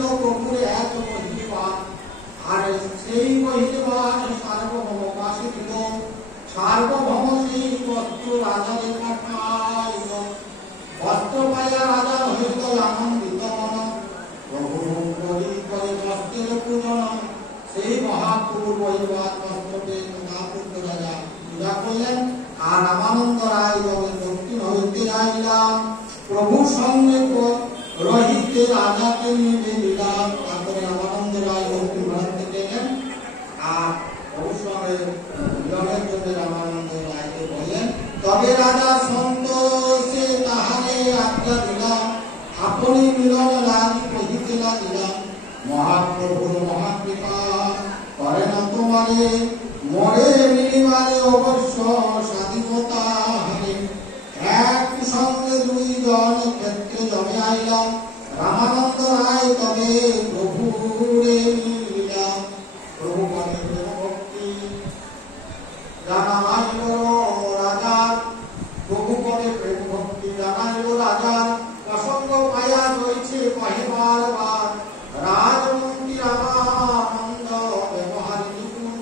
জানাইল প্রভুর এক মহিমান, আর সেই মহিমান সার্বভৌম পাশে দিল, সার্বভৌম সেই বস্ত্র রাজারে পাঠাইল। বস্ত্র পাইয়া রাজার হইল আনন্দিত মন, প্রভু করি করে বস্ত্রের পূজন। সেই মহাপ্রভুর বহির্বাদ বস্ত্রকে মহাপ্রভু রাজা পূজা করলেন। আর রামানন্দ রায় যখন দক্ষিণ হইতে যাইলাম, প্রভুর সঙ্গে রহিতে রাজাকে নিয়ে দিলাম। তারপরে রামানন্দ রায় দক্ষিণ ভারতে গেলেন, আর প্রভুর সঙ্গে মিলনের জন্য রামানন্দ রায়কে বললেন, তবে রাজা সন্তোষে তাহারে আজ্ঞা দিলাম, আপনি মিলন লাগি কহিতে লাগিলাম। মহাপ্রভুর মহাকৃপা করে না তোমারে, মরে মিলিবারে অবশ্য স্বাধীনতা হারে। এক সঙ্গে দুইজন ক্ষেত্রে জমে আইলাম, রামানন্দ রায় তবে প্রভুরে মিলিলাম। প্রভু করে প্রেম ভক্তি জানাইল রাজার, প্রভু করে প্রেম ভক্তি জানাইল রাজার। প্রসঙ্গ পাইয়া রয়েছে কহিবার বার, রাজমন্ত্রী রামানন্দ ব্যবহার নিপুণ।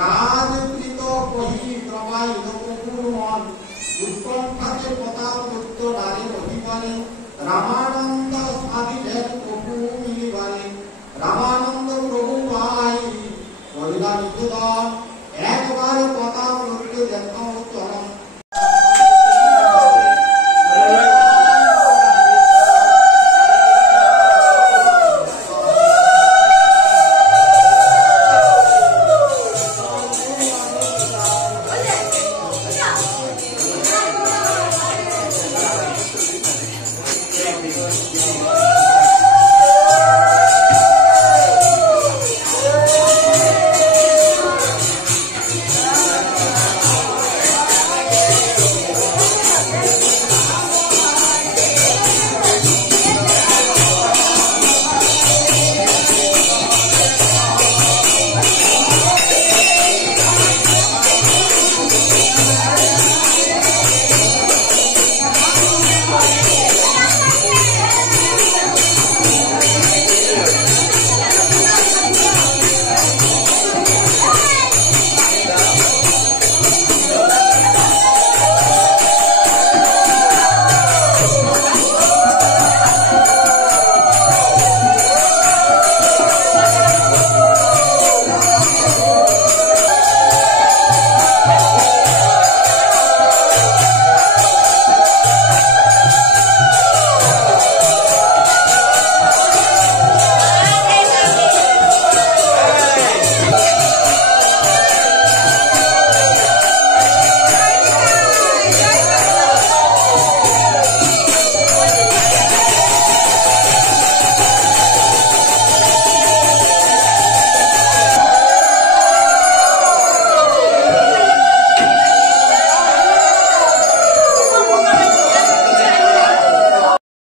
রাজকৃত কহি প্রবাহিল প্রভুর মন, উৎকণ্ঠাতে প্রতাপ পুত্র নারী অভিমানে। রামানন্দ স্বাধীনের প্রভু মিলিবারে, রামানন্দ প্রভু পাই করিলা নিবেদন।